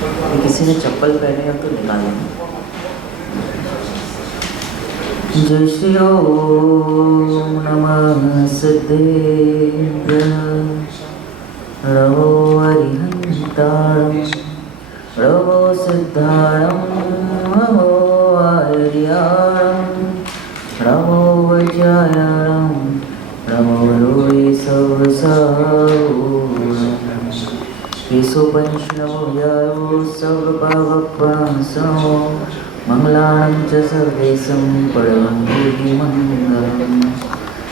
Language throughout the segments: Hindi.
किसी ने चप्पल पहने हो तो निकालें। जय श्री ओम नमः सिद्धेभ्यः नमो अरिहन्ताणं नमो सिद्धाणं नमो आर्याणं नमो वज्रायणं नमो लोये सर्वसाहूणं केशोपनिषन्नमो यायो सर्वपावकप्रणसो मंगलानं च सर्वेशं परमं देहि मङ्गलं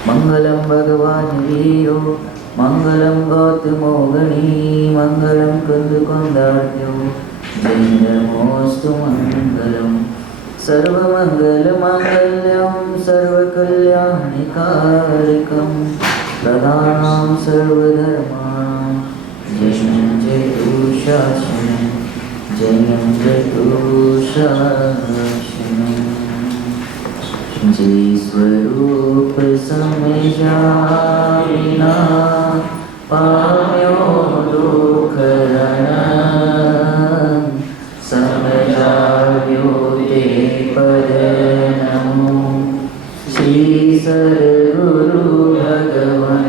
मङ्गलं भगवान् वीरो मङ्गलं गौतमो गणी मङ्गलं कुन्दकुन्दार्यो जयनमोऽस्तु मङ्गलं सर्वमङ्गलमाङ्गल्यं सर्वकल्याणिकारिकं प्रदानं सर्वधर्माणां जयं जयतु शासनं जयं जयतु शासनं जय स्वरूप समझाविना पाम्यो दुःखहरणं समझाव्यो ते पद नमो श्री सद्गुरु भगवान।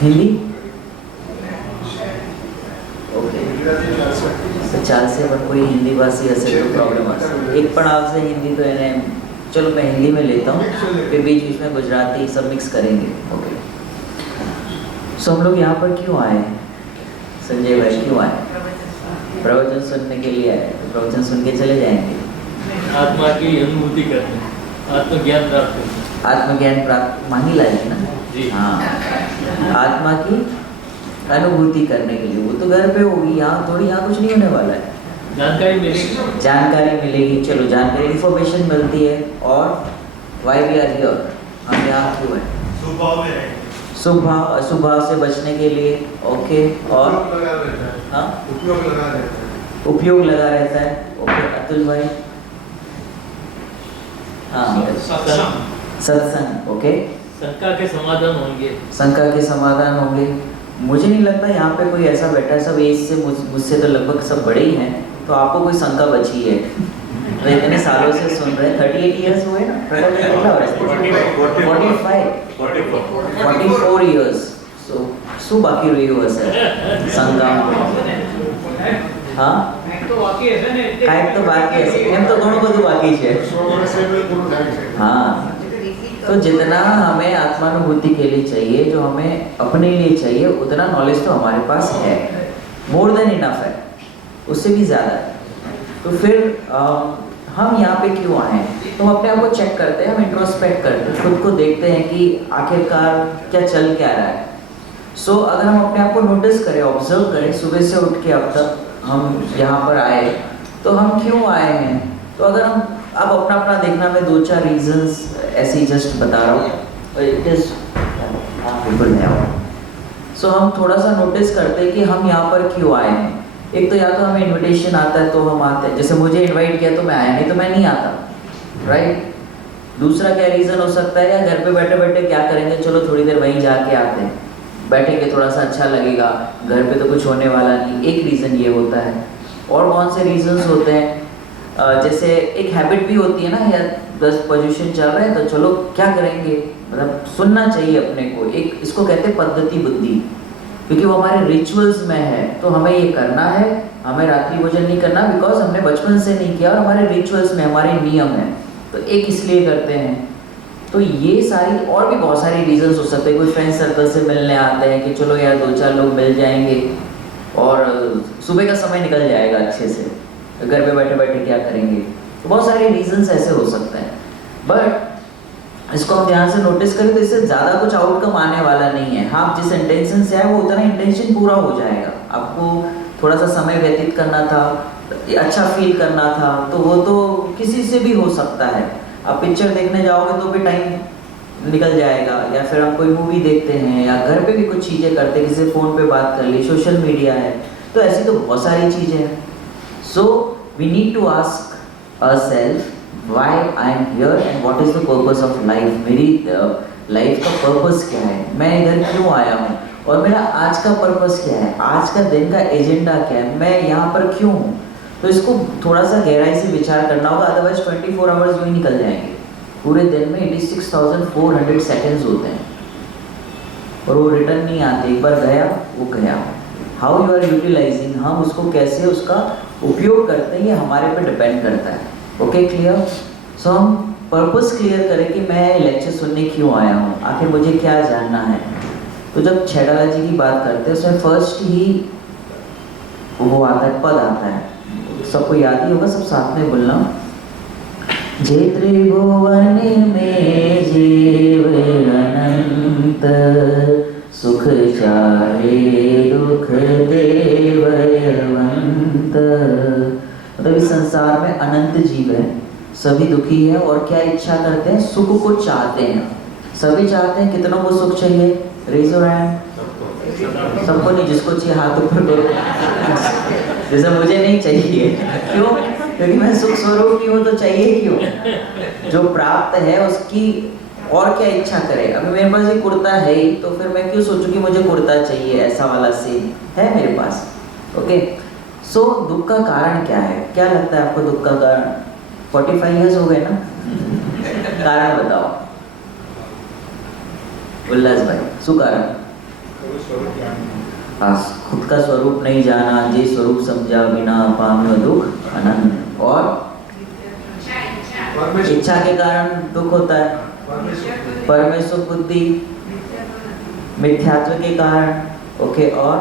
हिंदी चाल से अगर कोई हिंदी भाषी असेल तो प्रॉब्लम असेल एक पण आपसे हिंदी तो है चलो मैं हिंदी में लेता हूँ फिर बीच बीच में गुजराती सब मिक्स करेंगे। ओके सो हम लोग यहाँ पर क्यों आए संजय भाई क्यों आए? प्रवचन सुनने के लिए आए तो प्रवचन सुन के चले जाएंगे। आत्मा की अनुभूति करते हैं आत्मज्ञान प्राप्त करते हैं। आत्मज्ञान प्राप्त मांगी लाएगी ना जी हाँ आत्मा की अनुभूति करने के लिए वो तो घर पे होगी यहाँ थोड़ी यहाँ कुछ नहीं होने वाला है। जानकारी मिलेगी चलो जानकारी इन्फॉर्मेशन मिलती है और वाई वी आर हियर हम यहाँ क्यों हैं? सुभाव से बचने के लिए ओके और हाँ उपयोग लगा रहता है ओके अतुल भाई हाँ सत्संग ओके शंका के समाधान होंगे। मुझे नहीं लगता यहाँ पे कोई ऐसा बैठा है सब एज से मुझसे तो लगभग सब बड़े ही हैं तो आपको कोई शंका बची है तो इतने सालों से सुन रहे हैं 38 इयर्स हुए ना 44 इयर्स सो बाकी रही हो सर शंका हाँ कायक तो बाकी है एम तो घणું બધું बाकी है हाँ तो जितना हमें आत्मानुभूति के लिए चाहिए जो हमें अपने लिए चाहिए उतना नॉलेज तो हमारे पास है मोर देन इनफ है उससे भी ज़्यादा है। तो फिर हम यहाँ पे क्यों आए तो हम अपने आप को चेक करते हैं हम इंट्रोस्पेक्ट करते हैं खुद को देखते हैं कि आखिरकार क्या चल क्या रहा है। सो अगर हम अपने आप को नोटिस करें ऑब्जर्व करें सुबह से उठ के अब तक हम यहाँ पर आए तो हम क्यों आए हैं तो अगर हम अब अपना अपना देखना मैं 2-4 रीजंस ऐसे ही जस्ट बता रहा हूँ इट इज बिल्कुल नया। सो हम थोड़ा सा नोटिस करते हैं कि हम यहाँ पर क्यों आए हैं। एक तो या तो हमें इनविटेशन आता है तो हम आते हैं जैसे मुझे इनवाइट किया तो मैं आया नहीं तो मैं नहीं आता राइट। दूसरा क्या रीज़न हो सकता है या घर पे बैठे बैठे क्या करेंगे चलो थोड़ी देर वहीं जाके आते हैं बैठेंगे थोड़ा सा अच्छा लगेगा घर पे तो कुछ होने वाला नहीं एक रीज़न ये होता है। और कौन से रीजंस होते हैं जैसे एक हैबिट भी होती है ना या बस पोजीशन चल रहा है तो चलो क्या करेंगे मतलब सुनना चाहिए अपने को एक इसको कहते हैं पद्धति बुद्धि क्योंकि वो हमारे रिचुअल्स में है तो हमें ये करना है हमें रात्रि भोजन नहीं करना बिकॉज हमने बचपन से नहीं किया और हमारे रिचुअल्स में हमारे नियम है तो एक इसलिए करते हैं। तो ये सारी और भी बहुत सारी रीजंस हो सकते हैं कोई फ्रेंड सर्कल से मिलने आते हैं कि चलो यार 2-4 लोग मिल जाएंगे और सुबह का समय निकल जाएगा अच्छे से घर पे बैठे बैठे क्या करेंगे तो बहुत सारे रीजंस ऐसे हो सकते हैं। बट इसको हम ध्यान से नोटिस करें तो इससे ज़्यादा कुछ आउटकम आने वाला नहीं है। हाँ जिस इंटेंशन से आए वो उतना इंटेंशन पूरा हो जाएगा। आपको थोड़ा सा समय व्यतीत करना था अच्छा फील करना था तो वो तो किसी से भी हो सकता है। आप पिक्चर देखने जाओगे तो भी टाइम निकल जाएगा या फिर हम कोई मूवी देखते हैं या घर पे भी कुछ चीज़ें करते हैं किसी फ़ोन पे बात कर ली सोशल मीडिया है तो ऐसी तो बहुत सारी चीज़ें हैं। So we need to ask ourselves why I am here and what is the purpose of life। मेरी लाइफ का पर्पस क्या है मैं इधर क्यों आया हूँ और मेरा आज का पर्पस क्या है, आज का दिन का एजेंडा क्या है, मैं यहाँ पर क्यों हूँ। तो इसको थोड़ा सा गहराई से विचार करना होगा, अदरवाइज 24 आवर्स यूँ ही निकल जाएंगे। पूरे दिन में 86,400 सेकेंड्स होते हैं और वो रिटर्न नहीं आते, एक बार गया वो गया। हाउ यू आर यूटिलाइजिंग, हम उसको कैसे उसका उपयोग करते हैं ये हमारे पे डिपेंड करता है। Okay, clear. सो हम पर्पस क्लियर करें कि मैं लेक्चर सुनने क्यों आया हूँ, आखिर मुझे क्या जानना है। तो जब छैडाला जी की बात करते हैं उसमें फर्स्ट ही वो आता है, पद आता है, सबको याद ही होगा, सब साथ में बोलना। जे त्रिभुवन में जीव अनंत, सुख चाहे दुख देवयवंत। मतलब इस संसार में अनंत जीव है, सभी दुखी है और क्या इच्छा करते हैं, सुख को चाहते हैं। सभी चाहते हैं, कितनों को सुख चाहिए, रेज योर हैंड। सबको नहीं, जिसको चाहिए हाथ ऊपर करो। जैसे मुझे नहीं चाहिए, क्यों, क्योंकि मैं सुख स्वरूप की हूँ, तो चाहिए क्यों, जो प्राप्त है उसकी और क्या इच्छा करे। अभी मेरे पास ये कुर्ता है ही, तो फिर मैं क्यों सोचूं कि मुझे कुर्ता चाहिए, ऐसा वाला सीन है मेरे पास। ओके, सो दुख का कारण क्या है, क्या लगता है आपको दुख का कारण? 45 इयर्स हो गए ना, कारण बताओ उल्लास भाई, शु कारण? खुद का स्वरूप नहीं जाना, जे स्वरूप समझा बिना पाम्यो दुख अनंत। और इच्छा के कारण दुख होता है, परमेश्वर बुद्धि, मिथ्यात्व के कारण, ओके, और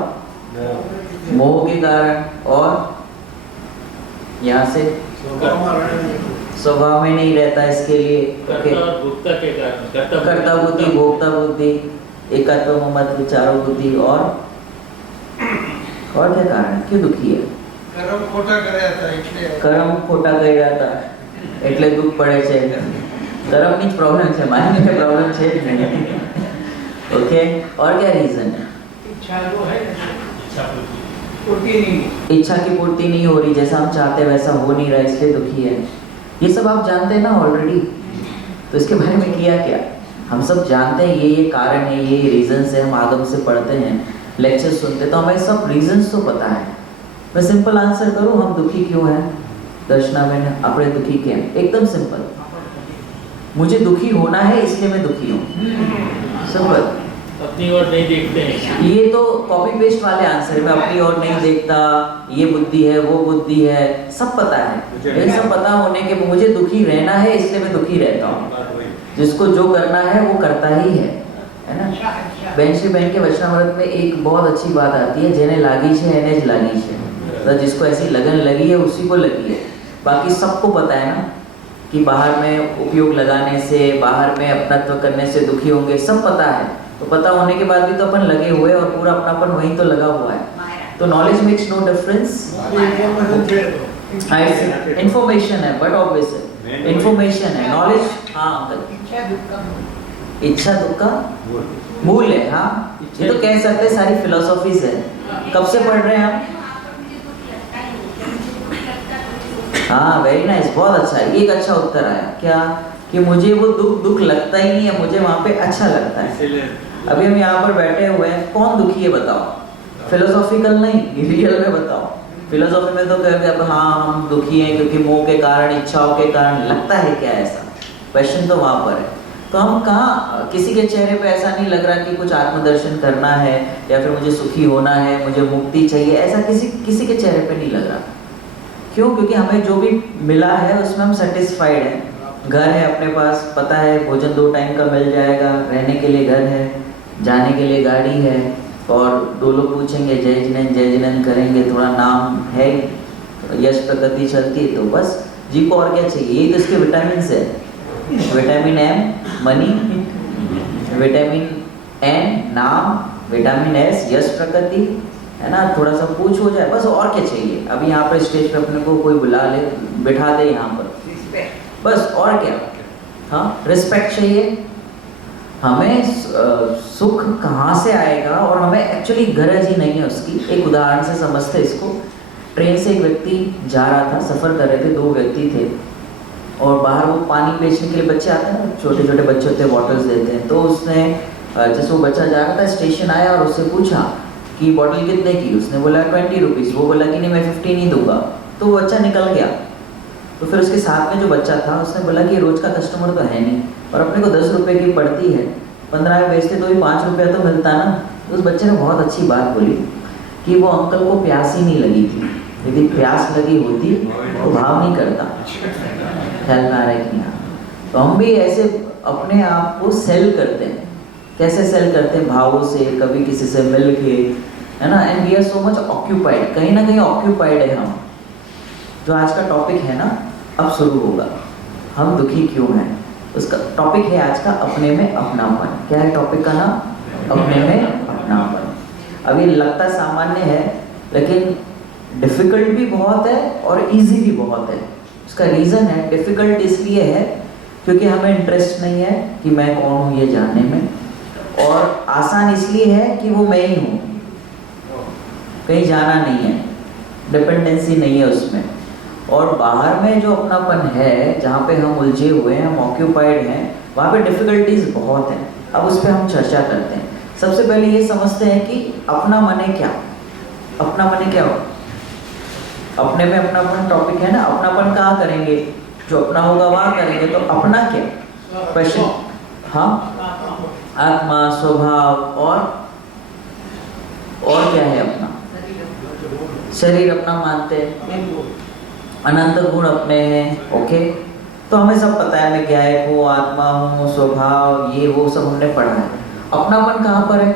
मोह के कारण, और यहाँ से स्वभाव में नहीं रहता इसके लिए, ओके, कर्ता बुद्धि, भोक्ता बुद्धि, एकत्व ममत्व, विचारो बुद्धि, और क्या कारण, क्यों दुखी है? कर्म खोटा કર્યા હતા એટલે કર્મ ખોટા કર્યા હતા એટલે દુઃખ પડે છે। કર્મની જ પ્રોબ્લેમ છે, માઇન્ડની કોઈ પ્રોબ્લેમ છે જ નહીં। ओके, और क्या रीजन है? ઈચ્છા जो है पूर्ति नहीं, इच्छा की पूर्ति नहीं हो रही, जैसा हम चाहते हैं वैसा हो नहीं रहा, इसलिए दुखी है। ये सब आप जानते हैं ना ऑलरेडी, तो इसके बारे में किया क्या? हम सब जानते हैं ये कारण है, ये रीजन है, हम आगम से पढ़ते हैं, लेक्चर सुनते, तो हमें सब रीजंस तो पता है। मैं सिंपल आंसर करूं, हम दुखी क्यों हैं? दर्शना में अपने दुखी के हैं, एकदम सिंपल। मुझे दुखी होना है इसलिए मैं दुखी हूँ, सिंपल। अपनी ओर नहीं देखते हैं, ये तो कॉपी पेस्ट वाले आंसर, मैं अपनी ओर नहीं देखता, ये बुद्धि है, वो बुद्धि है, सब पता है। ये सब पता होने के मुझे दुखी रहना है इसलिए मैं दुखी रहता हूँ। जिसको जो करना है वो करता ही है ना। बहन श्री बहन के वचनामृत में एक बहुत अच्छी बात आती है, जेने लागी छे एने ज लागी छे। मतलब जिसको ऐसी लगन लगी है उसी को लगी है। बाकी सबको पता है ना कि बाहर में उपयोग लगाने से, बाहर में अपनत्व करने से दुखी होंगे, सब पता है। तो पता होने के बाद भी तो अपन लगे हुए और पूरा अपनापन वहीं तो लगा हुआ है। तो knowledge makes no difference, information है, बट ऑब्वियस है इंफॉर्मेशन है, नॉलेज। हाँ अंकल, इच्छा दुख का मूल है। हाँ, ये तो कह सकते हैं सारी फिलोसॉफीज है। कब से पढ़ रहे हैं आप? हाँ, वेरी नाइस, बहुत अच्छा है। एक अच्छा उत्तर आया क्या, कि मुझे वो दुख लगता ही नहीं है, मुझे वहाँ पे अच्छा लगता है। अभी हम यहाँ पर बैठे हुए हैं, कौन दुखी है बताओ? फिलोसॉफिकल नहीं, रियल में बताओ। फिलोसॉफी में तो कहते हैं हाँ हम दुखी हैं क्योंकि मोह के कारण, इच्छाओं के कारण। लगता है क्या ऐसा? क्वेश्चन तो वहाँ पर है। तो हम कहाँ, किसी के चेहरे पे ऐसा नहीं लग रहा कि कुछ आत्मदर्शन करना है या फिर मुझे सुखी होना है, मुझे मुक्ति चाहिए, ऐसा किसी के चेहरे पे नहीं लग रहा। क्यों? क्योंकि हमें जो भी मिला है उसमें हम सेटिस्फाइड हैं। घर है अपने पास, पता है भोजन 2 टाइम का मिल जाएगा, रहने के लिए घर है, जाने के लिए गाड़ी है, और 2 लोग पूछेंगे जय जिनेंद्र करेंगे, थोड़ा नाम है, यश प्रगति चलती है, तो बस जी को और क्या चाहिए? ये तो इसके विटामिन है। Vitamin M money, vitamin N नाम, विटामिन एस यश प्रकृति, है ना, थोड़ा सा पूछ हो जाए बस, और क्या चाहिए? अभी यहाँ पर स्टेज पे अपने को कोई बुला ले, बिठा दे यहाँ पर, बस, और क्या? हाँ, रिस्पेक्ट चाहिए। हमें सुख कहाँ से आएगा और हमें एक्चुअली गरज ही नहीं है उसकी। एक उदाहरण से समझते इसको। ट्रेन से एक व्यक्ति जा रहा था, सफ़र कर रहे थे, 2 व्यक्ति थे, और बाहर वो पानी बेचने के लिए बच्चे आते हैं ना, छोटे छोटे बच्चे होते हैं, बॉटल्स देते हैं। तो उसने जैसे वो बच्चा जा रहा था, स्टेशन आया और उससे पूछा कि बॉटल कितने की, उसने बोला 20 रुपीज़, वो बोला कि नहीं मैं 15 ही दूंगा, तो वो बच्चा निकल गया। तो फिर उसके साथ में जो बच्चा था उसने बोला कि रोज़ का कस्टमर तो है नहीं और अपने को 10 रुपये की पड़ती है, 15 में बेचते तो भी 5 रुपया तो मिलता ना। तो उस बच्चे ने बहुत अच्छी बात बोली कि वो अंकल को प्यास ही नहीं लगी थी, यदि प्यास लगी होती तो भाव नहीं करता। ख्याल में आ रहा है कि नहीं? तो हम भी ऐसे अपने आप को सेल करते हैं। कैसे सेल करते हैं? भावों से, कभी किसी से मिल के, है ना। And we are so much occupied, कहीं ना कहीं ऑक्यूपाइड है हम। जो आज का टॉपिक है ना, अब शुरू होगा, हम दुखी क्यों हैं, उसका टॉपिक है आज का अपने में अपनापन। क्या है टॉपिक का नाम? अपने में अपनापन। अब ये लगता सामान्य है लेकिन डिफ़िकल्ट भी बहुत है और इजी भी बहुत है। उसका रीज़न है, डिफ़िकल्ट इसलिए है क्योंकि हमें इंटरेस्ट नहीं है कि मैं कौन हूँ ये जानने में, और आसान इसलिए है कि वो मैं ही हूँ, कहीं जाना नहीं है, डिपेंडेंसी नहीं है उसमें। और बाहर में जो अपनापन है, जहाँ पे हम उलझे हुए हैं, हम ऑक्यूपाइड हैं, वहाँ पे डिफ़िकल्टीज बहुत हैं। अब उस पर हम चर्चा करते हैं। सबसे पहले ये समझते हैं कि अपना मने क्या, अपना मने क्या हो। अपने में अपनापन टॉपिक है ना, अपनापन कहाँ करेंगे, जो अपना होगा वहाँ करेंगे। तो अपना क्या क्वेश्चन? हाँ, आत्मा, स्वभाव, और क्या है अपना? शरीर अपना मानते हैं, अनंत गुण अपने हैं। ओके, तो हमें सब पता है, मैं ज्ञायक हूँ, आत्मा हूँ, स्वभाव, ये वो सब हमने पढ़ा है। अपनापन कहाँ पर है?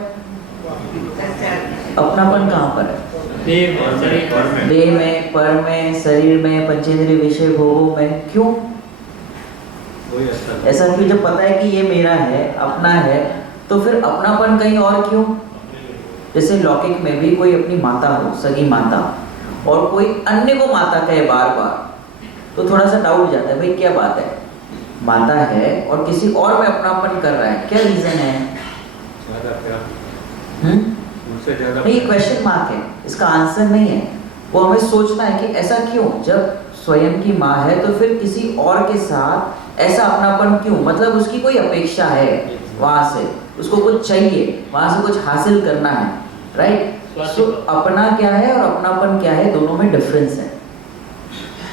अपनापन कहाँ पर है? देह में, पर में, शरीर में, पंचेंद्रिय विषय भोगों में। क्यों ऐसा क्यों? जब पता है कि ये मेरा है, अपना है, तो फिर अपनापन कहीं और क्यों? जैसे लौकिक में भी कोई अपनी माता हो, सगी माता, और कोई अन्य को माता कहे बार बार, तो थोड़ा सा डाउट जाता है, भाई क्या बात है, माता है और किसी और में अपनापन कर रहा है, क्या रीजन है? नहीं, क्वेश्चन मार्क है, इसका आंसर नहीं है। वो हमें सोचना है कि ऐसा क्यों, जब स्वयं की माँ है तो फिर किसी और के साथ ऐसा अपनापन क्यों? मतलब उसकी कोई अपेक्षा है वहाँ से, उसको कुछ चाहिए, वहाँ से कुछ हासिल करना है, राइट। सो अपना क्या है और अपनापन क्या है, दोनों में डिफरेंस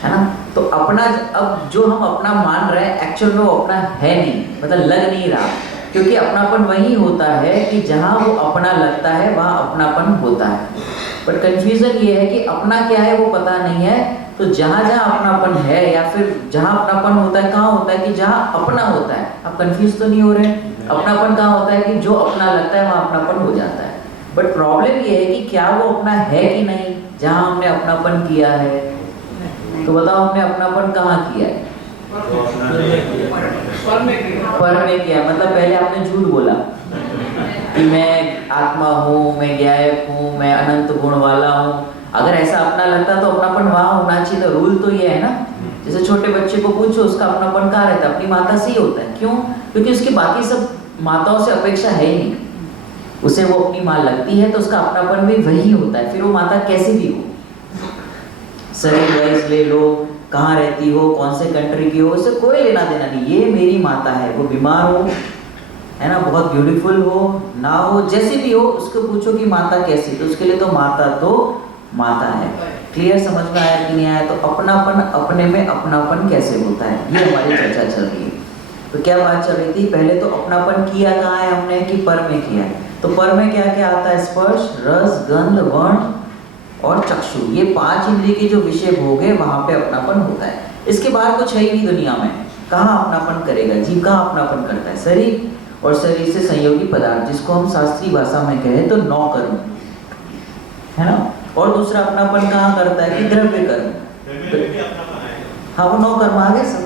है ना। तो अपना, अब जो हम अपना मान रहे हैं एक्चुअल में वो अपना है नहीं, मतलब लग नहीं रहा, क्योंकि अपनापन वही होता है कि जहाँ वो अपना लगता है वहाँ अपनापन होता है। बट कंफ्यूजन ये है कि अपना क्या है वो पता नहीं है। तो जहाँ जहाँ अपनापन है या फिर जहाँ अपनापन होता है, कहाँ होता है कि जहाँ अपना होता है। आप कंफ्यूज तो नहीं हो रहे? अपनापन कहाँ होता है कि जो अपना लगता है वहाँ अपनापन हो जाता है। बट प्रॉब्लम ये है कि क्या वो अपना है कि नहीं, जहाँ हमने अपनापन किया है। तो बताओ, हमने अपनापन कहाँ किया है? पर में किया। मतलब पहले आपने झूठ बोला कि मैं आत्मा हूँ, मैं ज्ञायक हूँ, मैं अनंत गुण वाला हूँ। अगर ऐसा अपना लगता तो अपनापन वहाँ होना चाहिए। तो रूल तो ये है ना, जैसे छोटे बच्चे को पूछो उसका अपनापन कहाँ रहता है, अपनी माता से ही होता है। क्यों? क्योंकि उसकी बाकी सब माताओं से अपेक्षा है ही नहीं। उसे वो अपनी माँ लगती है तो उसका अपनापन भी वही होता है, फिर वो माता कैसी भी हो। शरीर वाइज ले लो, कहाँ रहती हो, कौन से कंट्री की हो, उससे कोई लेना देना नहीं। ये मेरी माता है, वो बीमार हो, है ना, बहुत ब्यूटीफुल हो ना हो, जैसी भी हो, उसको पूछो कि माता कैसी, तो उसके लिए तो माता है। क्लियर समझ में आया कि नहीं आया? तो अपनापन, अपने में अपनापन कैसे होता है, ये हमारी चर्चा चल रही है। तो क्या बात चल रही थी? पहले तो अपनापन किया कहाँ है हमने, कि पर में किया है। तो पर में क्या क्या आता है? स्पर्श, रस, गंध, वर्ण और चक्षु, ये 5 इंद्रिय के जो विषय भोग है वहाँ पे अपनापन होता है। इसके बाहर कुछ है ही नहीं दुनिया में। कहाँ अपनापन करेगा? जीव कहाँ अपनापन करता है? शरीर और शरीर से संयोगी पदार्थ, जिसको हम शास्त्रीय भाषा में कहें तो 9 कर्म, है ना। और दूसरा अपनापन कहाँ करता है कि द्रव्य कर्म। हाँ, वो 9 कर्म आ गए सब।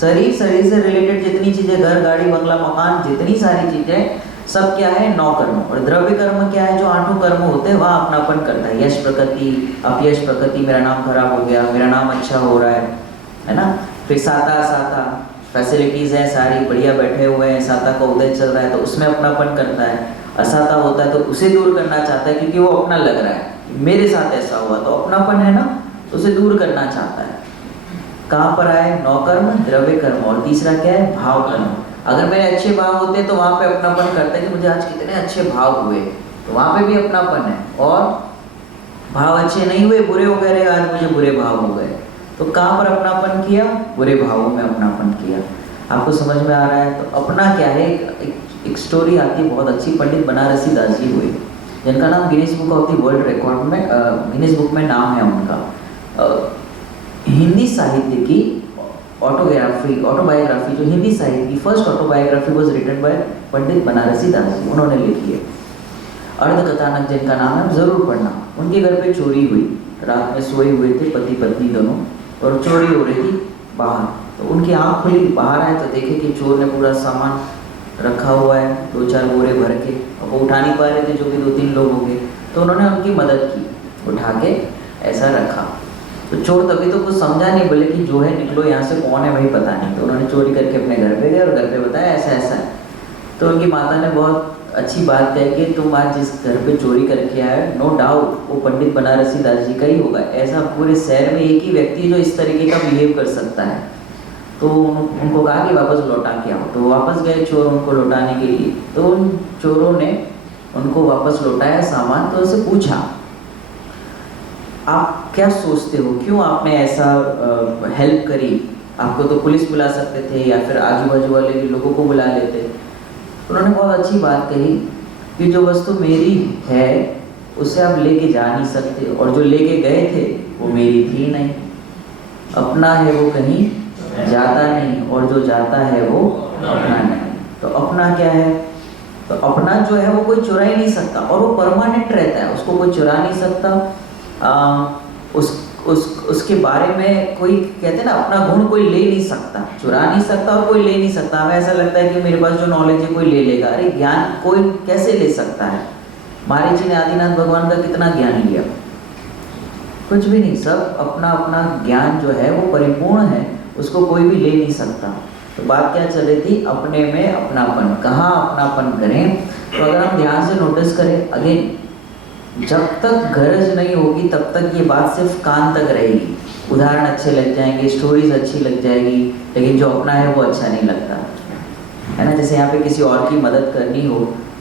शरीर से रिलेटेड जितनी चीजें, घर, गाड़ी, बंगला, मकान, जितनी सारी चीजें, सब क्या है? 9 कर्म। और द्रव्य कर्म क्या है? जो 8 कर्म होते हैं वहाँ अपनापन करता है। यश प्रकृति, अपयश प्रकृति, मेरा नाम खराब हो गया, मेरा नाम अच्छा हो रहा है ना। फिर साता फैसिलिटीज है सारी, बढ़िया बैठे हुए हैं, साता का उदय चल रहा है तो उसमें अपनापन करता है। असाता होता है तो उसे दूर करना चाहता है, क्योंकि वो अपना लग रहा है, मेरे साथ ऐसा हुआ, तो अपनापन है ना, तो उसे दूर करना चाहता है। कहाँ पर आए? 9 कर्म, द्रव्य कर्म, और तीसरा क्या है? भाव कर्म। अगर मेरे अच्छे भाव होते तो वहाँ पे अपनापन करता है कि मुझे आज कितने अच्छे भाव हुए, तो वहाँ पे भी अपनापन है। और भाव अच्छे नहीं हुए, बुरे हो गए, आज मुझे बुरे भाव हो गए, तो कहाँ पर अपनापन किया? बुरे भावों में अपनापन किया। आपको समझ में आ रहा है? तो अपना क्या है, एक स्टोरी आती है बहुत अच्छी, पंडित बनारसी दास जी हुए, जिनका नाम Guinness book of the world record में, गिनीज बुक में नाम है उनका। हिंदी साहित्य की ऑटोबायोग्राफी, जो हिंदी साहित्य की first autobiography was written by Pandit Banarasi Das ji, उन्होंने लिखी है। अर्ध कथानक जिनका नाम है, जरूर पढ़ना। उनके घर पे चोरी हुई, रात में सोए हुए थे पति पत्नी दोनों, और चोरी हो रही थी बाहर। तो उनकी आंख खुली, बाहर आए तो देखे कि चोर ने पूरा सामान रखा हुआ है, 2-4 बोरे भर के। अब वो उठा नहीं पा रहे थे, जो कि 2-3 लोग होंगे, तो उन्होंने उनकी मदद की, उठा के ऐसा रखा। तो चोर तभी तो कुछ समझा नहीं, बोले कि जो है निकलो यहाँ से, कौन है भाई पता नहीं। तो उन्होंने चोरी करके अपने घर पे गए और घर पे बताया ऐसा ऐसा है। तो उनकी माता ने बहुत अच्छी बात कही कि तुम आज जिस घर पे चोरी करके आए, नो डाउट वो पंडित बनारसी दास जी का ही होगा। ऐसा पूरे शहर में एक ही व्यक्ति है जो इस तरीके का बिहेव कर सकता है। तो उनको कहा कि वापस लौटा के आओ। तो वापस गए चोर उनको लौटाने के लिए। तो उन चोरों ने उनको वापस लौटाया सामान। तो उनसे पूछा, आप क्या सोचते हो, क्यों आपने ऐसा हेल्प करी? आपको तो पुलिस बुला सकते थे या फिर आजू बाजू वाले लोगों को बुला लेते। उन्होंने बहुत अच्छी बात कही कि जो वस्तु मेरी है उसे आप लेके जा नहीं सकते, और जो लेके गए थे वो मेरी थी नहीं। अपना है वो कहीं जाता नहीं, और जो जाता है वो अपना नहीं। तो अपना क्या है? तो अपना जो है वो कोई चुरा ही नहीं सकता, और वो परमानेंट रहता है, उसको कोई चुरा नहीं सकता। उसके बारे में कोई कहते हैं ना, अपना गुण कोई ले नहीं सकता, चुरा नहीं सकता और कोई ले नहीं सकता। हमें ऐसा लगता है कि मेरे पास जो नॉलेज है कोई ले लेगा। अरे ज्ञान कोई कैसे ले सकता है? महाराज जी ने आदिनाथ भगवान का कितना ज्ञान लिया? कुछ भी नहीं। सब अपना अपना ज्ञान जो है वो परिपूर्ण है, उसको कोई भी ले नहीं सकता। तो बात क्या चल रही थी? अपने में अपनापन। कहाँ अपनापन करें? तो अगर हम ध्यान से नोटिस करें, अगेन जब तक गरज नहीं होगी तब तक ये बात सिर्फ कान तक रहेगी। उदाहरण अच्छे लग जाएंगे, स्टोरीज अच्छी लग जाएगी, लेकिन जो अपना है वो अच्छा नहीं लगता है ना। जैसे यहाँ पे किसी और की मदद करनी हो,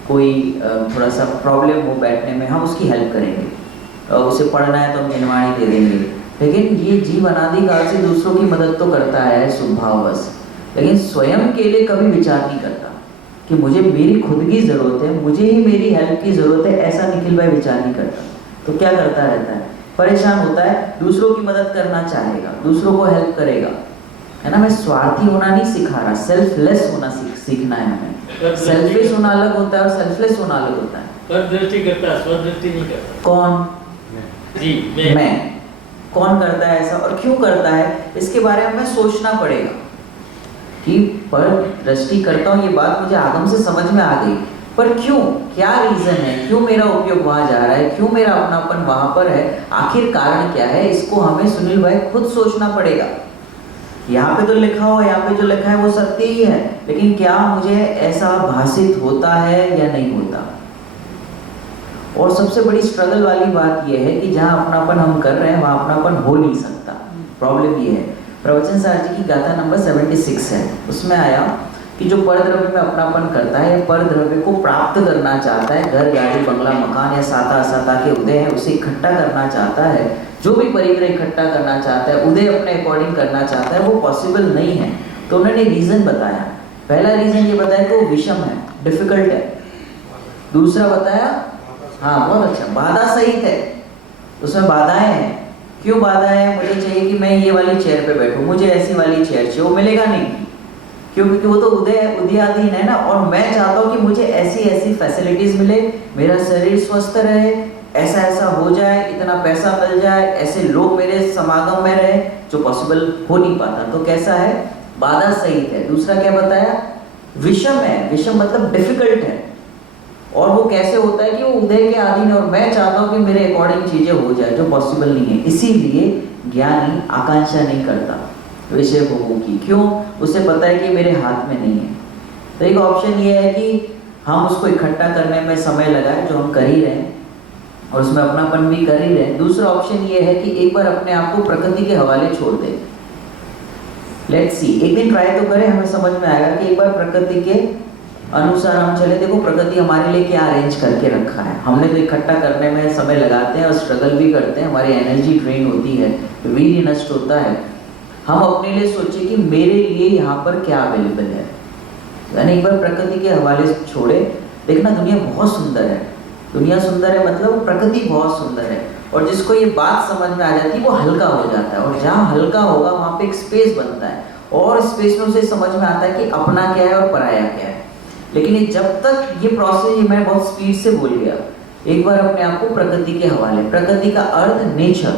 कोई थोड़ा सा प्रॉब्लम हो बैठने में, हम उसकी हेल्प करेंगे। उसे पढ़ना है तो हम जनवाणी दे देंगे। लेकिन ये जीव अनादि काल से दूसरों की मदद तो करता है स्वभाववश, लेकिन स्वयं के लिए कभी विचार नहीं करता कि मुझे मेरी खुद की ज़रूरत है, मुझे ही मेरी हेल्प की ज़रूरत है, ऐसा निखिल भाई विचार नहीं करता। तो क्या करता रहता है? परेशान होता है, दूसरों की मदद करना चाहेगा, दूसरों को हेल्प करेगा, है ना। मैं स्वार्थी होना नहीं सिखा रहा, सेल्फलेस होना सीखना है हमें। सेल्फिश होना अलग होता है और सेल्फलेस होना अलग होता है। परदृष्टि करता है, स्वदृष्टि नहीं करता। कौन? जी, मैं। कौन करता है ऐसा और क्यों करता है? इसके बारे में हमें सोचना पड़ेगा कि पर दृष्टि करता हूँ, ये बात मुझे आगम से समझ में आ गई, पर क्यों? क्या रीजन है? क्यों मेरा उपयोग वहां जा रहा है? क्यों मेरा अपनापन वहां पर है? आखिर कारण क्या है? इसको हमें सुनील भाई खुद सोचना पड़ेगा। यहाँ पे तो लिखा हो, यहाँ पे जो लिखा है वो सत्य ही है, लेकिन क्या मुझे ऐसा भाषित होता है या नहीं होता? और सबसे बड़ी स्ट्रगल वाली बात यह है कि जहाँ अपनापन हम कर रहे हैं वहाँ अपनापन हो नहीं सकता। प्रॉब्लम ये है। प्रवचन सार जी की गाथा नंबर 76 है, उसमें आया कि जो परद्रव्य में अपनापन करता है या परद्रव्य को प्राप्त करना चाहता है, घर गाड़ी बंगला मकान या साता असाता के उदय है उसे इकट्ठा करना चाहता है, जो भी परिग्रह इकट्ठा करना चाहता है, उदय अपने अकॉर्डिंग करना चाहता है, वो पॉसिबल नहीं है। तो उन्होंने रीजन बताया। पहला रीजन ये बताया कि वो विषम है, डिफिकल्ट है। दूसरा बताया, हाँ बहुत अच्छा, बाधा सहित है, उसमें बाधाएं हैं। क्यों बाधा है? मुझे चाहिए कि मैं ये वाली चेयर पे बैठूं, मुझे ऐसी वाली चेयर चाहिए, वो मिलेगा नहीं। क्यों? क्योंकि वो तो उदयाधीन है ना, और मैं चाहता हूँ कि मुझे ऐसी ऐसी फैसिलिटीज मिले, मेरा शरीर स्वस्थ रहे, ऐसा ऐसा हो जाए, इतना पैसा मिल जाए, ऐसे लोग मेरे समागम में रहे, जो पॉसिबल हो नहीं पाता। तो कैसा है? बाधा सहित है। दूसरा क्या बताया? विषम है। विषम मतलब डिफिकल्ट है। और वो कैसे होता है कि वो उदय के अधीन है, और मैं चाहता हूँ कि मेरे अकॉर्डिंग चीजें हो जाए, जो पॉसिबल नहीं है। इसीलिए ज्ञानी आकांक्षा नहीं करता विषय भोगों की। क्यों? उसे पता है कि मेरे हाथ में नहीं है। तो एक ऑप्शन ये है कि हम उसको इकट्ठा करने में समय लगाए, जो हम कर ही रहे हैं, और उसमें अपनापन भी कर ही रहे हैं। दूसरा ऑप्शन ये है कि एक बार अपने आप को प्रकृति के हवाले छोड़ दे। लेट्स सी, एक दिन ट्राई तो करें, हमें समझ में आएगा कि एक बार प्रकृति के अनुसार हम चले। देखो प्रकृति हमारे लिए क्या अरेंज करके रखा है। हमने तो इकट्ठा करने में समय लगाते हैं और स्ट्रगल भी करते हैं, हमारी एनर्जी ड्रेन होती है, वीर्य नष्ट होता है। हम अपने लिए सोचे कि मेरे लिए यहाँ पर क्या अवेलेबल है, यानी एक बार प्रकृति के हवाले छोड़े। देखना दुनिया बहुत सुंदर है, दुनिया सुंदर है मतलब प्रकृति बहुत सुंदर है, और जिसको ये बात समझ में आ जाती है वो हल्का हो जाता है, और जहाँ हल्का होगा वहाँ पे एक स्पेस बनता है, और स्पेस में उसे समझ में आता है कि अपना क्या है और पराया क्या है। लेकिन ये जब तक ये प्रोसेस, ये मैं बहुत स्पीड से बोल गया, एक बार अपने आप को प्रकृति के हवाले, प्रकृति का अर्थ नेचर,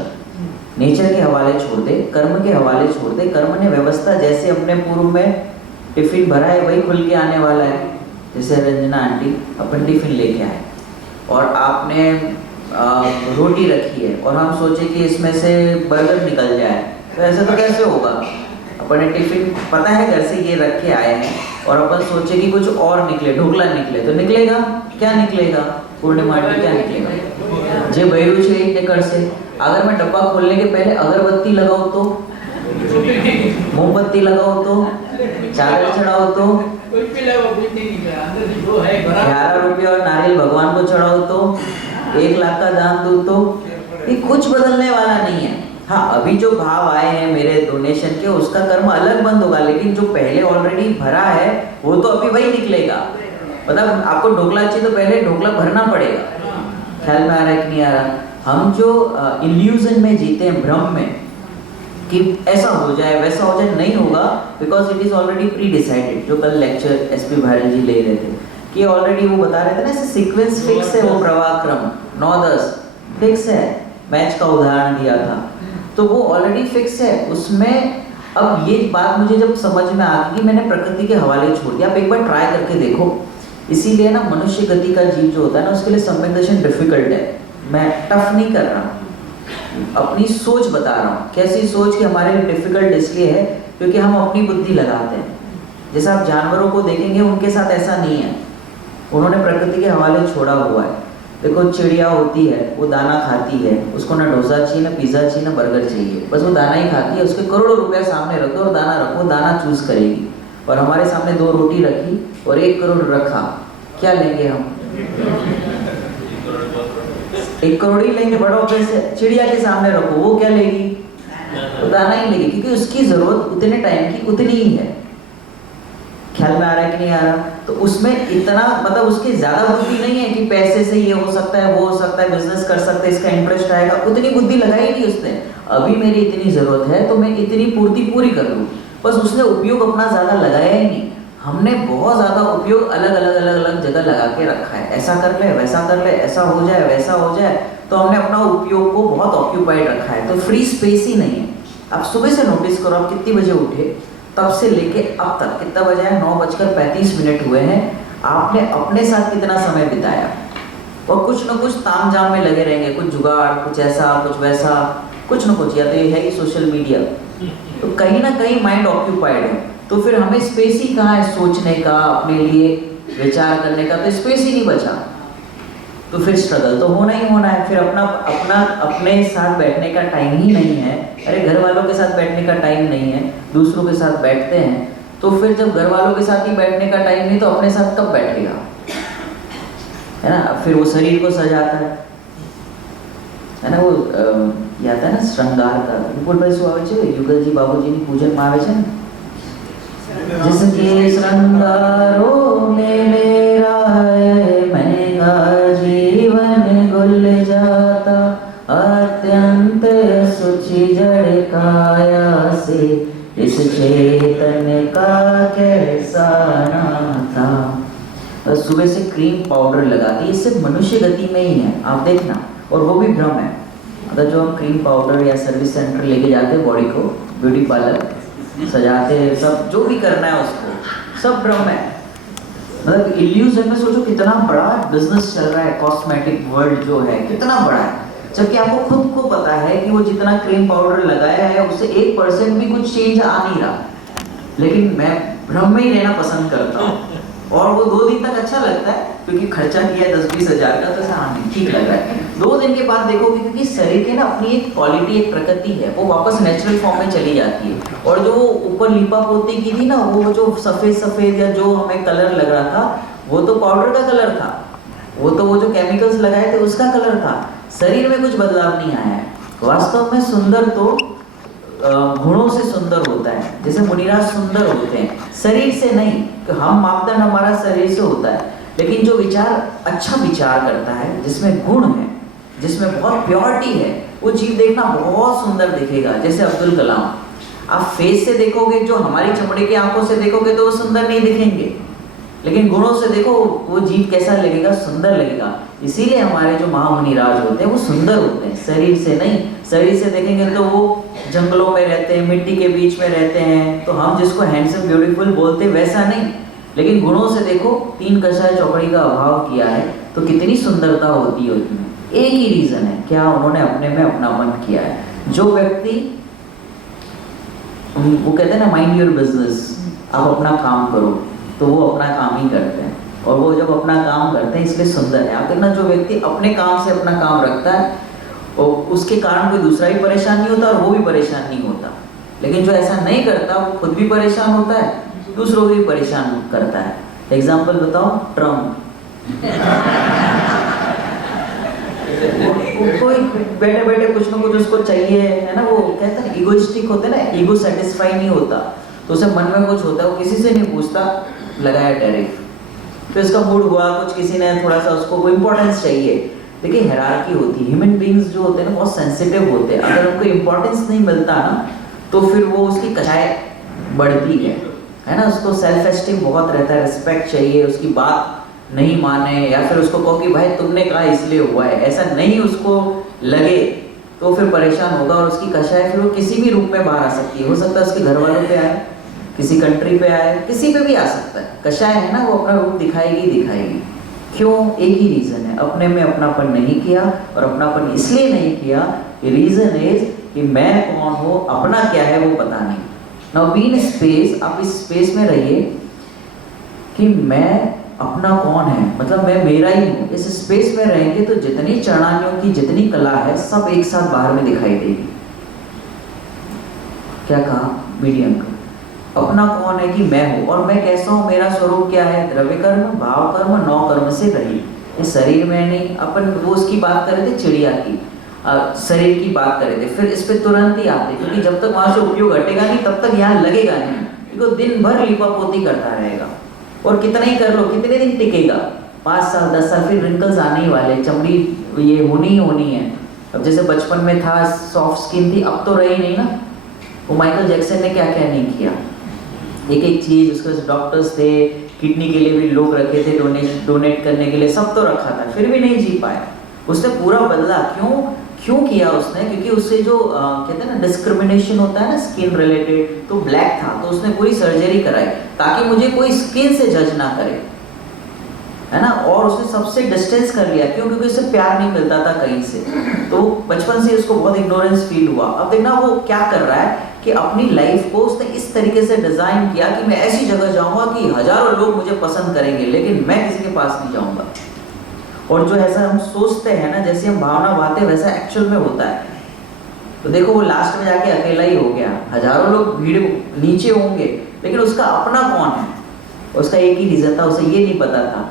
नेचर के हवाले छोड़ दे, कर्म के हवाले छोड़ दे। कर्म ने व्यवस्था, जैसे अपने पूर्व में टिफिन भरा है वही खुल के आने वाला है। जैसे रंजना आंटी अपन टिफिन लेके आए और आपने रोटी रखी है और हम सोचे कि इसमें से बर्गर निकल जाए, तो ऐसे तो कैसे होगा। अपने टिफिन पता है घर से ये रख के आए हैं और अपन सोचे कि कुछ और निकले, ढोकला निकले, तो निकलेगा क्या? निकलेगा पूर्णिमा आंटी, क्या निकलेगा? जे भैरू छे इतने कर से अगर मैं डब्बा खोलने के पहले अगरबत्ती लगाओ तो, मोमबत्ती लगाओ तो, चादर चढ़ाओ तो, 11 रुपये और नारियल भगवान को चढ़ाओ तो, 1 लाख का दान दो तो, ये कुछ बदलने वाला नहीं है। हाँ, अभी जो भाव आए हैं मेरे डोनेशन के, उसका कर्म अलग बंद होगा, लेकिन जो पहले ऑलरेडी भरा है वो तो अभी वही निकलेगा। मतलब आपको ढोकला चाहिए तो पहले ढोकला भरना पड़ेगा। ख्याल में आ रहा है कि नहीं आ रहा? हम जो इल्यूजन में जीते हैं, भ्रम में, कि ऐसा हो जाए वैसा हो जाए, नहीं होगा, because it is already pre decided. जो कल लेक्चर एसपी भायल जी ले रहे थे कि ऑलरेडी वो बता रहे थे ना, ऐसे सीक्वेंस फिक्स है, वो प्रवाह क्रम 9-10 फिक्स है। मैच का उदाहरण दिया था तो वो ऑलरेडी फिक्स है उसमें। अब ये बात मुझे जब समझ में आ गई, मैंने प्रकृति के हवाले छोड़ दिया। आप एक बार ट्राई करके देखो। इसीलिए ना मनुष्य गति का जीव जो होता है ना, उसके लिए संवेदनशील डिफिकल्ट है। मैं टफ नहीं कर रहा, अपनी सोच बता रहा हूँ। कैसी सोच? कि हमारे लिए डिफिकल्ट इसलिए है क्योंकि हम अपनी बुद्धि लगाते हैं। जैसे आप जानवरों को देखेंगे, उनके साथ ऐसा नहीं है, उन्होंने प्रकृति के हवाले छोड़ा हुआ है। देखो चिड़िया होती है, वो दाना खाती है, उसको ना डोसा चाहिए, ना पिज़्ज़ा चाहिए, ना बर्गर चाहिए, बस वो दाना ही खाती है। उसके करोड़ों रुपया सामने रख दो और दाना रखो, दाना चूज करेगी। और हमारे सामने 2 रोटी रखी और 1 करोड़ रखा, क्या लेंगे हम? 1 करोड़ ही लेंगे। बड़ा पैसे चिड़िया के सामने रखो, वो क्या लेगी? तो दाना ही लेगी, क्योंकि उसकी जरूरत उतने टाइम की उतनी ही है। ख्याल में आ रहा है कि नहीं आ रहा? तो उसमें इतना, मतलब उसकी ज्यादा बुद्धि नहीं है कि पैसे से ये हो सकता है, वो हो सकता है, बिजनेस कर सकते हैं, इसका इंटरेस्ट आएगा, उतनी बुद्धि लगाई नहीं उसने। अभी मेरी इतनी जरूरत है तो मैं इतनी पूर्ति पूरी कर लूँ, बस उसने उपयोग अपना ज्यादा लगाया ही नहीं। हमने बहुत ज्यादा उपयोग अलग अलग जगह लगा के रखा है। ऐसा कर ले, वैसा कर ले, ऐसा हो जाए, वैसा हो जाए, तो हमने अपना उपयोग को बहुत ऑक्यूपाइड रखा है, तो फ्री स्पेस ही नहीं है। आप सुबह से नोटिस करो, आप कितनी बजे उठे, तब से लेके अब तक कितना बजा है? 9:35 हुए हैं। आपने अपने साथ कितना समय बिताया? और कुछ न कुछ ताम झाम में लगे रहेंगे, कुछ जुगाड़, कुछ ऐसा, कुछ वैसा, कुछ न कुछ, या तो ये है कि सोशल मीडिया, तो कहीं ना कहीं माइंड ऑक्यूपाइड है। तो फिर हमें स्पेस ही कहाँ है सोचने का, अपने लिए विचार करने का? तो स्पेस ही नहीं बचा, तो फिर स्ट्रगल तो होना ही होना है। फिर अपने साथ बैठने का टाइम ही नहीं है। अरे घर वालों के साथ बैठने का टाइम नहीं है, दूसरों के साथ बैठते हैं, तो फिर जब घर वालों के साथ ही बैठने का टाइम नहीं, तो अपने साथ कब बैठेगा? है ना? फिर वो शरीर को सजाता है ना, वो याद है ना श्रृंगार का विपुल भाई શું આવે છે યુગલજી બાબુજીની પૂજનમાં આવે છે ને, जिसके श्रृंगारों में मेरा महंगा जीवन गुल जाता, अत्यंत सुचि जड़ काया से इस चेतन का कैसा नाता। सुबह से क्रीम पाउडर लगाती, ये सिर्फ मनुष्य गति में ही है, आप देखना, और वो भी भ्रम है। अगर जो हम क्रीम पाउडर या सर्विस सेंटर लेके जाते हैं बॉडी को, ब्यूटी पार्लर सजाते हैं, सब जो भी करना है उसको, सब भ्रम है। मतलब इल्यूजन में सोचो कितना बड़ा बिजनेस चल रहा है, कॉस्मेटिक वर्ल्ड जो है कितना बड़ा है, जबकि आपको खुद को पता है कि वो जितना क्रीम पाउडर लगाया है उससे 1% भी कुछ चेंज आ नहीं रहा। लेकिन मैं भ्रम में ही रहना पसंद करता हूँ, और वो 2 दिन तक अच्छा लगता है क्योंकि खर्चा किया 10-20 हज़ार का, तो हाँ ठीक लग रहा है, 2 दिन के बाद देखोगे, क्योंकि शरीर के ना अपनी एक क्वालिटी, एक प्रकृति है, वो वापस नेचुरल फॉर्म में चली जाती है। और जो ऊपर लिपा पोती की थी ना, वो जो सफेद सफेद या जो हमें कलर लग रहा था, वो तो पाउडर का कलर था, वो तो वो जो केमिकल्स लगाए थे उसका कलर था। शरीर में कुछ बदलाव नहीं आया है। वास्तव में सुंदर तो गुणों से सुंदर होता है, जैसे मुनिराज सुंदर होते हैं, शरीर से नहीं। कि हम मापदंड हमारा शरीर से होता है, लेकिन जो विचार अच्छा विचार करता है, जिसमें गुण है, जिसमें बहुत प्योरिटी है, वो जीव देखना बहुत सुंदर दिखेगा। जैसे अब्दुल कलाम, आप फेस से देखोगे, जो हमारी चमड़े की आंखों से देखोगे तो वो सुंदर नहीं दिखेंगे, लेकिन गुणों से देखो वो जीव कैसा लगेगा, सुंदर लगेगा। इसीलिए हमारे जो महामुनिराज होते हैं वो सुंदर होते हैं, शरीर से नहीं। शरीर से देखेंगे तो वो जंगलों में रहते हैं, मिट्टी के बीच में रहते हैं, तो हम जिसको हैंडसम ब्यूटीफुल बोलते हैं वैसा नहीं। लेकिन गुणों से देखो, 3 कषाय चौकड़ी का अभाव किया है तो कितनी सुंदरता होती है उसमें। एक ही रीजन है, क्या उन्होंने अपने में अपनापन किया है। जो व्यक्ति, वो कहते हैं ना माइंड योर बिजनेस, आप अपना काम करो, तो वो अपना काम ही करते हैं। और वो जब अपना काम करते हैं इसलिए सुंदर है। आप देखना, जो व्यक्ति अपने काम से अपना काम रखता है और उसके कारण कोई दूसरा भी परेशान नहीं होता और वो भी परेशान नहीं होता। लेकिन जो ऐसा नहीं करता, वो खुद भी परेशान होता है, दूसरों को भी परेशान करता है। एग्जाम्पल बताओ, ट्रम्प। कोई बैठे बैठे कुछ ना कुछ उसको चाहिए, है ना, वो कहते हैं इगोइस्टिक होते हैं ना, ईगो सेटिस्फाई नहीं होता, तो उसे मन में कुछ होता है, वो किसी से नहीं पूछता, लगाया टैरिफ। तो इसका मूड हुआ, कुछ किसी ने थोड़ा सा उसको वो इंपॉर्टेंस चाहिए। देखिए हायरार्की होती है, ह्यूमन बींग्स जो होते हैं ना बहुत सेंसिटिव होते हैं। अगर उनको इंपॉर्टेंस नहीं मिलता ना, तो फिर वो उसकी कचाई बढ़ती है ना, उसको सेल्फ एस्टीम बहुत रहता है, रिस्पेक्ट चाहिए, उसकी बात नहीं माने, या फिर उसको कहो कि भाई तुमने कहा इसलिए हुआ है, ऐसा नहीं उसको लगे तो फिर परेशान होगा। और उसकी कषाय फिर वो किसी भी रूप में बाहर आ सकती है। हो सकता है उसके घर वालों पे आए, किसी कंट्री पे आए, किसी पे भी आ सकता है। कषाय है ना, वो अपना रूप दिखाएगी। क्यों? एक ही रीजन है, अपने में अपनापन नहीं किया। और अपनापन इसलिए नहीं किया, रीजन इज कि मैं कौन हूँ, अपना क्या है वो पता नहीं। नाउ बी इन स्पेस, आप इस स्पेस में रहिए कि मैं अपना कौन है, मतलब मैं मेरा ही हूँ। इस स्पेस में रहेंगे तो जितनी चरणानियों की जितनी कला है सब एक साथ बाहर में दिखाई देगी। क्या कहा मीडियम का? अपना कौन है कि मैं हूँ, और मैं कैसा हूँ, मेरा स्वरूप क्या है, द्रव्य कर्म, भाव कर्म, 9 कर्म से रहित। इस शरीर में नहीं। अपन वो उसकी बात कर रहे थे, चिड़िया की, शरीर की बात कर रहे थे, फिर इस पे तुरंत ही आते, क्योंकि जब तक वहां से उपयोग हटेगा नहीं तब तक यहाँ लगेगा नहीं, क्योंकि दिन भर लिपापोती करता रहेगा। और कितना ही कर लो, कितने दिन टिकेगा, 5 साल 10 साल, फिर रिंकल्स आने ही वाले, चमड़ी ये होनी ही होनी है। अब जैसे बचपन में था सॉफ्ट स्किन थी, अब तो रही नहीं ना। वो माइकल जैक्सन ने क्या क्या नहीं किया, एक एक चीज, उसके डॉक्टर्स थे, किडनी के लिए भी लोग रखे थे डोनेट करने के लिए, सब तो रखा था, फिर भी नहीं जी पाया। उसने पूरा बदला। क्यों किया उसने? क्योंकि उससे जो कहते हैं ना डिस्क्रिमिनेशन होता है ना स्किन रिलेटेड, तो ब्लैक था, तो उसने पूरी सर्जरी कराई ताकि मुझे कोई स्किन से जज ना करे, है ना। और उसने सबसे डिस्टेंस कर लिया। क्यों? क्योंकि उससे प्यार नहीं मिलता था कहीं से, तो बचपन से उसको बहुत इग्नोरेंस फील हुआ। अब देखना वो क्या कर रहा है कि अपनी लाइफ को उसने इस तरीके से डिजाइन किया कि मैं ऐसी जगह जाऊंगा कि हजारों लोग मुझे पसंद करेंगे, लेकिन मैं किसी के पास नहीं जाऊंगा। और जो ऐसा हम सोचते हैं ना, जैसे हम भावना बातें, वैसा एक्चुअल में होता है। तो देखो वो लास्ट में जाके अकेला ही हो गया, हजारों लोग भीड़ नीचे होंगे, लेकिन उसका अपना कौन है? उसका एक ही रीजन था, उसे ये नहीं पता था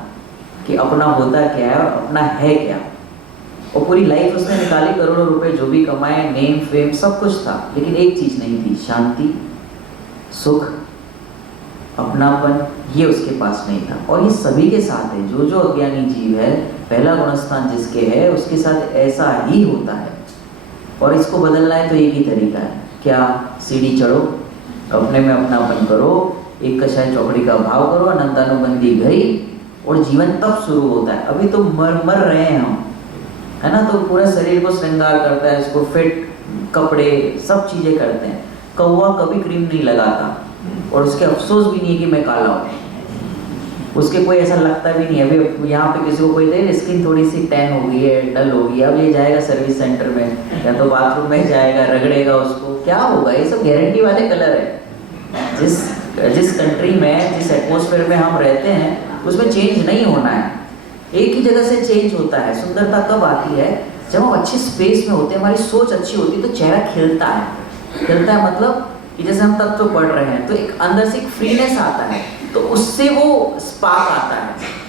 कि अपना होता क्या है और अपना है क्या। और पूरी लाइफ उसने निकाली, करोड़ों रुपए जो भी कमाए, नेम फेम सब कुछ था, लेकिन एक चीज नहीं थी, शांति, सुख, अपनापन, ये उसके पास नहीं था। और ये सभी के साथ है, जो अज्ञानी जीव है, पहला गुणस्थान जिसके है उसके साथ ऐसा ही होता है। और इसको बदलना है तो एक ही तरीका है, क्या? सीढ़ी चढ़ो, अपने में अपनापन करो, एक कषाय चौकड़ी का भाव करो, अनंतानुबंधी गई, और जीवन तब शुरू होता है। अभी तो मर रहे हैं हम, है ना, तो पूरा शरीर को श्रृंगार करता है, इसको फिट कपड़े सब चीजें करते हैं। कौवा कभी क्रीम नहीं लगाता, और उसके अफसोस भी नहीं है कि मैं काला हूँ, उसके कोई ऐसा लगता भी नहीं है। अभी यहाँ पे किसी को कोई दे, स्किन थोड़ी सी टैन हो गई है, डल हो गई है, अब ये जाएगा सर्विस सेंटर में या तो बाथरूम में जाएगा, रगड़ेगा उसको, क्या होगा? ये सब गारंटी वाले कलर है। जिस कंट्री में, जिस एटमोसफेयर में हम रहते हैं, उसमें चेंज नहीं होना है, एक ही जगह से चेंज होता है। सुंदरता कब आती है? जब हम अच्छी स्पेस में होते हैं, हमारी सोच अच्छी होती है, तो चेहरा खिलता है। खिलता है मतलब कि जैसे हम तत्व पढ़ रहे हैं तो एक अंदर से एक फ्रीनेस आता है, तो उससे वो स्पार्क आता है।